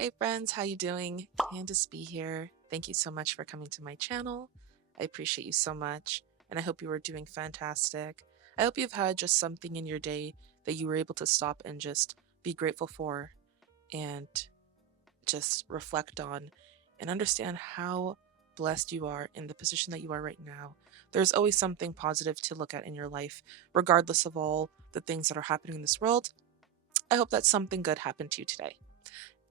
Hey friends, how you doing? Candace B here. Thank you so much for coming to my channel. I appreciate you so much, and I hope you are doing fantastic. I hope you've had just something in your day that you were able to stop and just be grateful for and just reflect on and understand how blessed you are in the position that you are right now. There's always something positive to look at in your life, regardless of all the things that are happening in this world. I hope that something good happened to you today.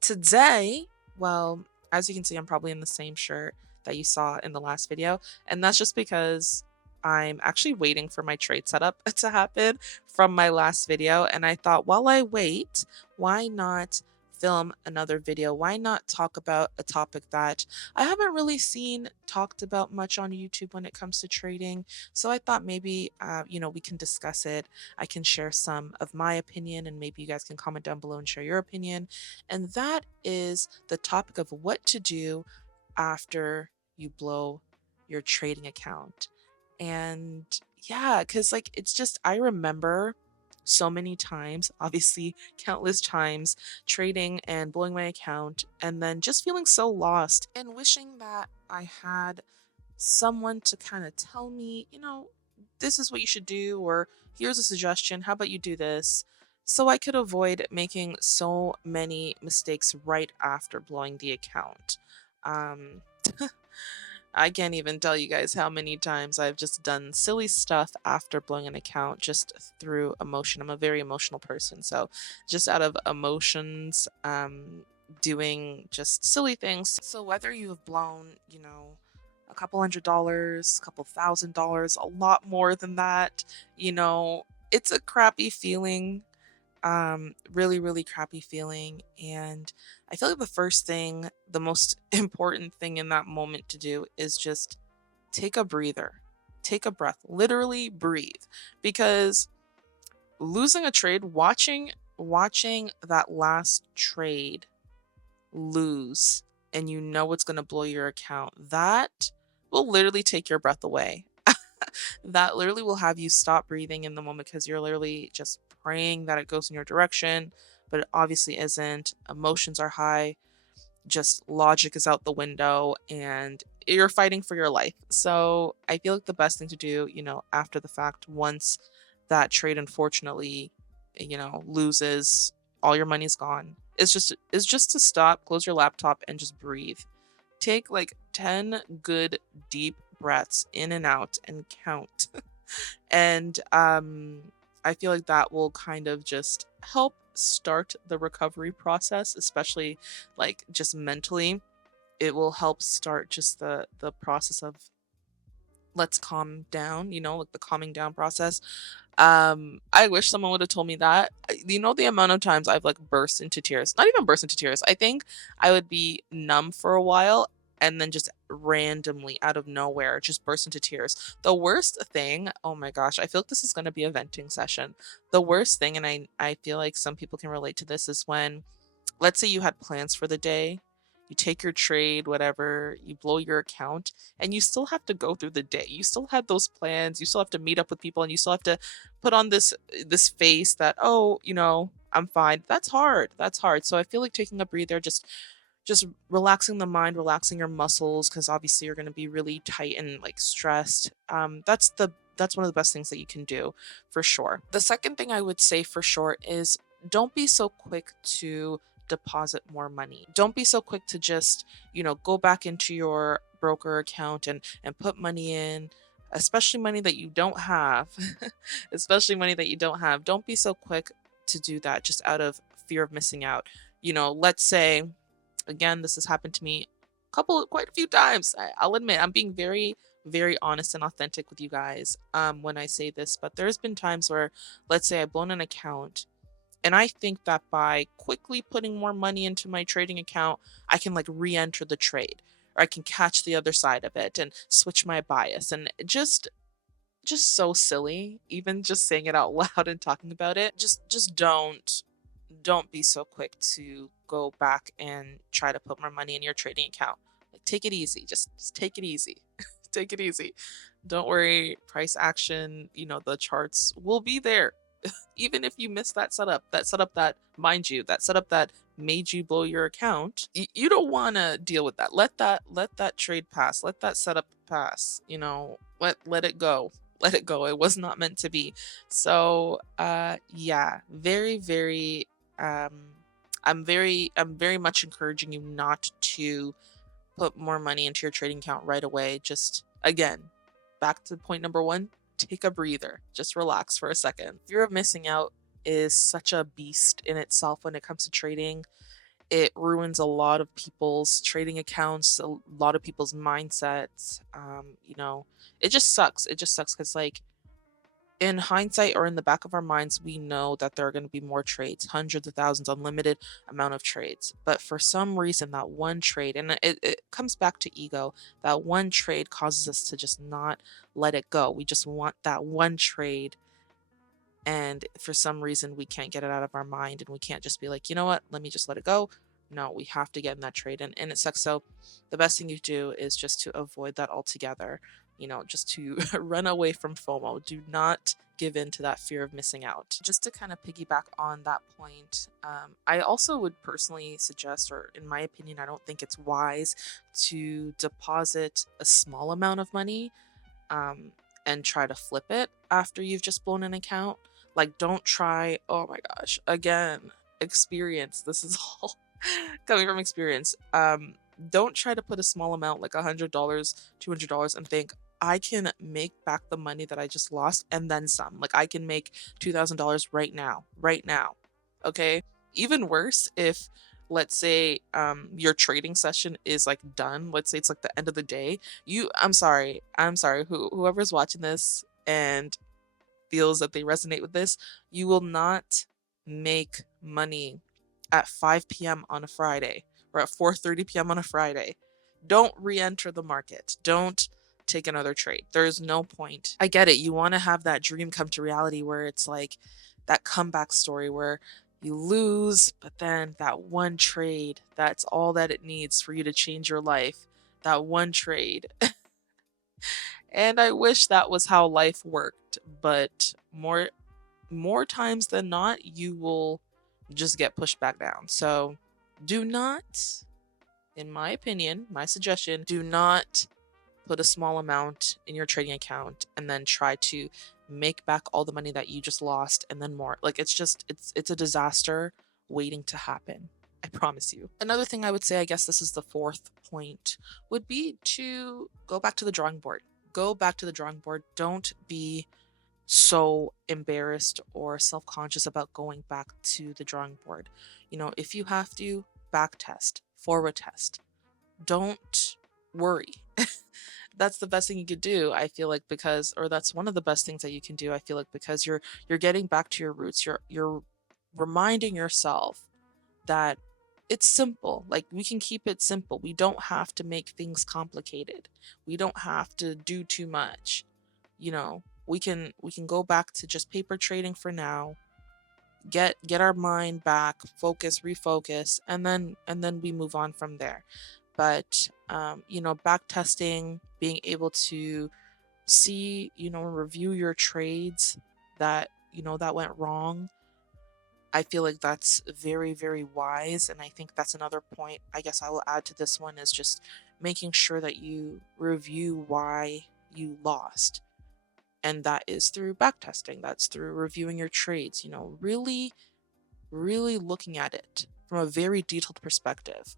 Today, well, as you can see, I'm probably in the same shirt that you saw in the last video, and that's just because I'm actually waiting for my trade setup to happen from my last video, and I thought while I wait, why not film another video? Why not talk about a topic that I haven't really seen talked about much on YouTube when it comes to trading? So I thought maybe, we can discuss it. I can share some of my opinion, and maybe you guys can comment down below and share your opinion. And that is the topic of what to do after you blow your trading account. And yeah, because it's just, I remember so many times, obviously, countless times, trading and blowing my account, and then just feeling so lost and wishing that I had someone to kind of tell me, this is what you should do, or here's a suggestion. How about you do this? So I could avoid making so many mistakes right after blowing the account. Um, I can't even tell you guys how many times I've just done silly stuff after blowing an account just through emotion. I'm a very emotional person. So just out of emotions, doing just silly things. So whether you have blown, a couple $100s, a couple $1,000, a lot more than that, it's a crappy feeling, really, really crappy feeling. And I feel like the most important thing in that moment to do is just take a breather, take a breath, literally breathe. Because losing a trade, watching that last trade lose, and it's going to blow your account, that will literally take your breath away. That literally will have you stop breathing in the moment because you're literally just praying that it goes in your direction, but it obviously isn't. Emotions are high, just logic is out the window, and you're fighting for your life. So I feel like the best thing to do, after the fact, once that trade unfortunately, loses, all your money's gone, is just to stop, close your laptop, and just breathe. Take like 10 good deep breaths in and out and count. And I feel like that will kind of just help start the recovery process, especially like just mentally. It will help start just the process of let's calm down, like the calming down process. I wish someone would have told me that. The amount of times I've like burst into tears. Not even burst into tears. I think I would be numb for a while and then just randomly out of nowhere just burst into tears. The worst thing, oh my gosh, I feel like this is going to be a venting session. The worst thing, and I feel like some people can relate to this, is when, let's say you had plans for the day, you take your trade, whatever, you blow your account, and you still have to go through the day. You still had those plans, you still have to meet up with people, and you still have to put on this face that, oh, I'm fine. That's hard. That's hard. So I feel like taking a breather, just relaxing the mind, relaxing your muscles, because obviously you're going to be really tight and like stressed. That's one of the best things that you can do, for sure. The second thing I would say for sure is don't be so quick to deposit more money. Don't be so quick to just, go back into your broker account and put money in, especially money that you don't have. Especially money that you don't have. Don't be so quick to do that just out of fear of missing out. Let's say, again, this has happened to me quite a few times. I'll admit I'm being very, very honest and authentic with you guys when I say this, but there's been times where, let's say, I've blown an account, and I think that by quickly putting more money into my trading account, I can like re-enter the trade, or I can catch the other side of it and switch my bias. And just so silly, even just saying it out loud and talking about it. Just don't be so quick to go back and try to put more money in your trading account. Like, take it easy. Just take it easy. Take it easy. Don't worry, price action, the charts will be there. Even if you miss that setup that, mind you, that setup that made you blow your account, you don't want to deal with that. Let that trade pass. Let that setup pass. Let it go. Let it go. It was not meant to be. So, yeah, very, very. Um, I'm very much encouraging you not to put more money into your trading account right away. Just again, back to point number one, take a breather. Just relax for a second. Fear of missing out is such a beast in itself when it comes to trading. It ruins a lot of people's trading accounts, a lot of people's mindsets. It just sucks. It just sucks because, like, in hindsight or in the back of our minds, we know that there are going to be more trades, hundreds of thousands, unlimited amount of trades. But for some reason, that one trade, and it comes back to ego, that one trade causes us to just not let it go. We just want that one trade. And for some reason, we can't get it out of our mind, and we can't just be like, you know what, let me just let it go. No, we have to get in that trade. And it sucks. So the best thing you do is just to avoid that altogether, just to run away from FOMO. Do not give in to that fear of missing out. Just to kind of piggyback on that point, I also would personally suggest, or in my opinion, I don't think it's wise to deposit a small amount of money um, and try to flip it after you've just blown an account. Like, don't try, oh my gosh, again, experience. This is all coming from experience. Don't try to put a small amount, like $100, $200, and think, I can make back the money that I just lost and then some. Like, I can make $2,000 right now, right now. Okay. Even worse, if, let's say, your trading session is like done, let's say it's like the end of the day, I'm sorry, whoever's watching this and feels that they resonate with this, you will not make money at 5 p.m. on a Friday or at 4:30 p.m. on a Friday. Don't re-enter the market. Don't take another trade. There is no point. I get it. You want to have that dream come to reality where it's like that comeback story where you lose, but then that one trade, that's all that it needs for you to change your life. That one trade. And I wish that was how life worked, but more times than not, you will just get pushed back down. So do not, in my opinion, my suggestion, do not put a small amount in your trading account and then try to make back all the money that you just lost and then more. Like, it's a disaster waiting to happen. I promise you. Another thing I would say, I guess this is the fourth point, would be to go back to the drawing board. Go back to the drawing board. Don't be so embarrassed or self-conscious about going back to the drawing board. If you have to, back test, forward test. Don't worry. That's the best thing you could do, I feel like, because, or that's one of the best things that you can do, I feel like, because you're getting back to your roots. You're reminding yourself that it's simple. Like, we can keep it simple. We don't have to make things complicated. We don't have to do too much. We can go back to just paper trading for now. Get our mind back, focus, refocus, and then we move on from there. But back testing, being able to see, review your trades that went wrong. I feel like that's very, very wise. And I think that's another point I guess I will add to this one, is just making sure that you review why you lost. And that is through backtesting. That's through reviewing your trades, really, really looking at it from a very detailed perspective,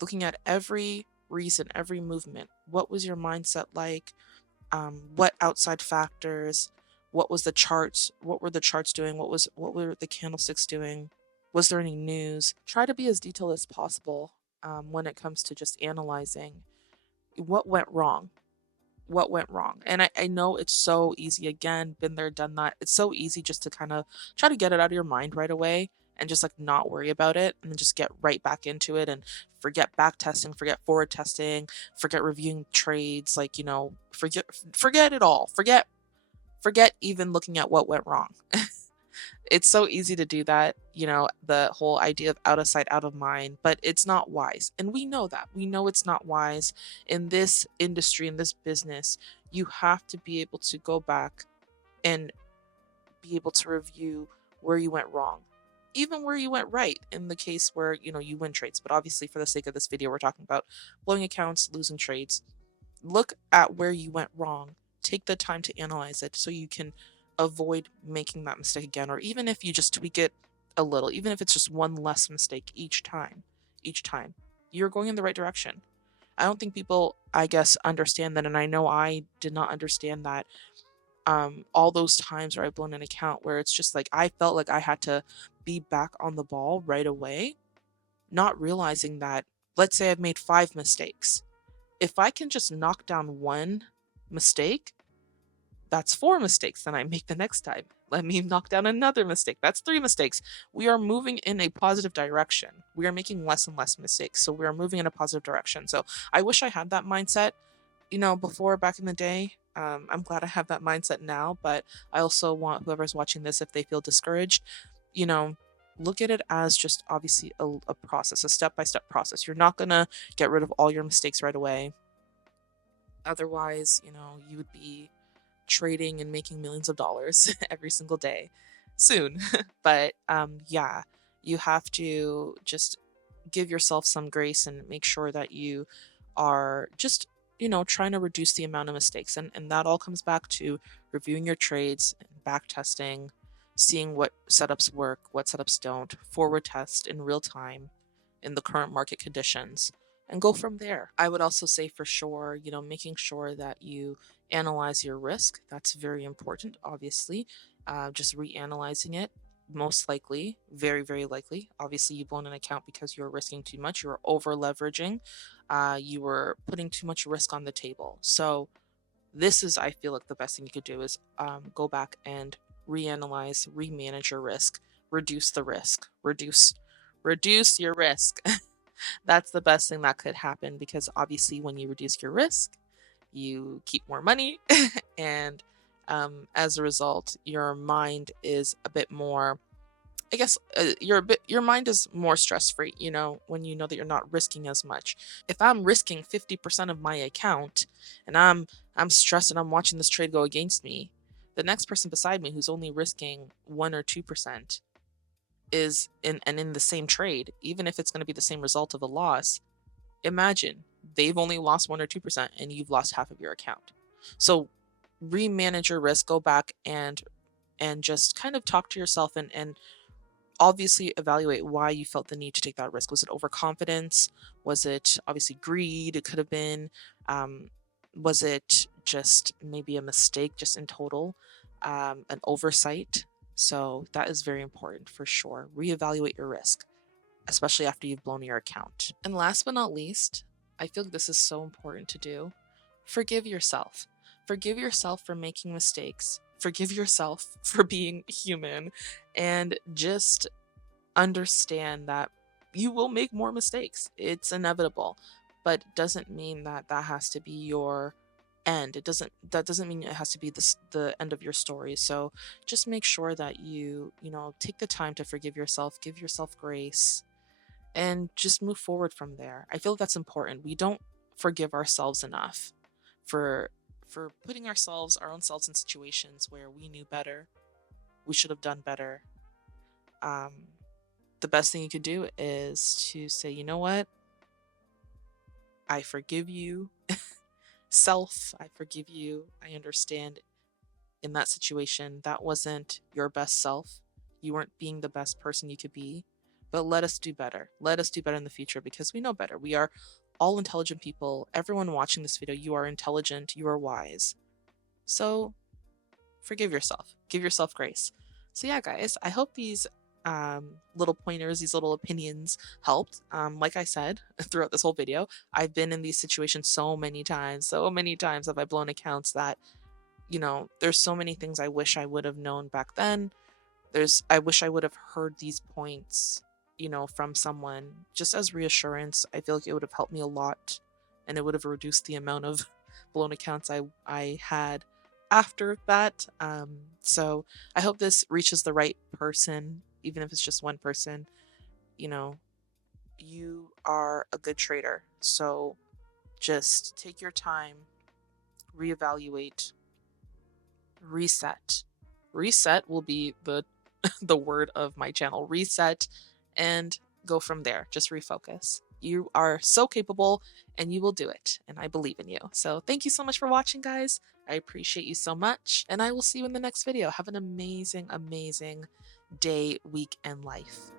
looking at every reason, every movement. What was your mindset like? What outside factors? What was the charts? What were the charts doing? What were the candlesticks doing? Was there any news? Try to be as detailed as possible when it comes to just analyzing what went wrong. What went wrong? And I know it's so easy. Again, been there, done that. It's so easy just to kind of try to get it out of your mind right away and just like not worry about it and then just get right back into it and forget back testing, forget forward testing, forget reviewing trades, like, forget it all. Forget even looking at what went wrong. It's so easy to do that, the whole idea of out of sight, out of mind, but it's not wise. And we know that. We know it's not wise. In this industry, in this business, you have to be able to go back and be able to review where you went wrong, even where you went right in the case where, you win trades. But obviously, for the sake of this video, we're talking about blowing accounts, losing trades. Look at where you went wrong. Take the time to analyze it so you can avoid making that mistake again. Or even if you just tweak it a little, even if it's just one less mistake each time, you're going in the right direction. I don't think people, I guess, understand that. And I know I did not understand that all those times where I've blown an account where it's just like I felt like I had to be back on the ball right away, not realizing that, let's say I've made 5 mistakes. If I can just knock down one mistake, that's 4 mistakes. Then I make the next time. Let me knock down another mistake. That's 3 mistakes. We are moving in a positive direction. We are making less and less mistakes. So we are moving in a positive direction. So I wish I had that mindset, before, back in the day. I'm glad I have that mindset now, but I also want whoever's watching this, if they feel discouraged, you know, look at it as just obviously a process, a step-by-step process. You're not going to get rid of all your mistakes right away. Otherwise, you would be trading and making millions of dollars every single day soon. But yeah, you have to just give yourself some grace and make sure that you are just trying to reduce the amount of mistakes, and that all comes back to reviewing your trades, back testing, seeing what setups work, what setups don't, forward test in real time in the current market conditions, and go from there. I would also say, for sure, making sure that you analyze your risk. That's very important, obviously. Just reanalyzing it, most likely, very, very likely. Obviously, you've blown an account because you were risking too much. You were over leveraging. You were putting too much risk on the table. So this is, I feel like, the best thing you could do is go back and reanalyze, remanage your risk, reduce the risk, reduce your risk. That's the best thing that could happen, because obviously when you reduce your risk, you keep more money, and as a result, your mind is a bit more, I guess, your mind is more stress free, when you know that you're not risking as much. If I'm risking 50% of my account and I'm stressed and I'm watching this trade go against me, the next person beside me who's only risking 1 or 2% is in the same trade, even if it's going to be the same result of a loss. Imagine they've only lost 1 or 2% and you've lost half of your account. So remanage your risk, go back and just kind of talk to yourself and obviously evaluate why you felt the need to take that risk. Was it overconfidence? Was it obviously greed? It could have been. Was it just maybe a mistake just in total, an oversight? So that is very important for sure. Reevaluate your risk, especially after you've blown your account. And last but not least, I feel like this is so important to do. Forgive yourself. Forgive yourself for making mistakes. Forgive yourself for being human, and just understand that you will make more mistakes. It's inevitable, but it doesn't mean that that has to be your end. That doesn't mean it has to be the end of your story. So just make sure that you take the time to forgive yourself, give yourself grace, and just move forward from there. I feel that's important. We don't forgive ourselves enough for putting our own selves in situations where we knew better, we should have done better. The best thing you could do is to say, you know what, I forgive you. Self, I forgive you. I understand in that situation that wasn't your best self. You weren't being the best person you could be, but let us do better. Let us do better in the future, because we know better. We are all intelligent people. Everyone watching this video, you are intelligent, you are wise. So forgive yourself. Give yourself grace. So yeah, guys, I hope these little pointers, these little opinions helped. Like I said, throughout this whole video, I've been in these situations so many times. So many times have I blown accounts that, there's so many things I wish I would have known back then. I wish I would have heard these points, from someone just as reassurance. I feel like it would have helped me a lot, and it would have reduced the amount of blown accounts I had after that. So I hope this reaches the right person, even if it's just one person. You are a good trader. So just take your time, reevaluate, reset, Reset will be the the word of my channel. Reset and go from there. Just refocus. You are so capable and you will do it. And I believe in you. So thank you so much for watching, guys. I appreciate you so much. And I will see you in the next video. Have an amazing, amazing day, week, and life.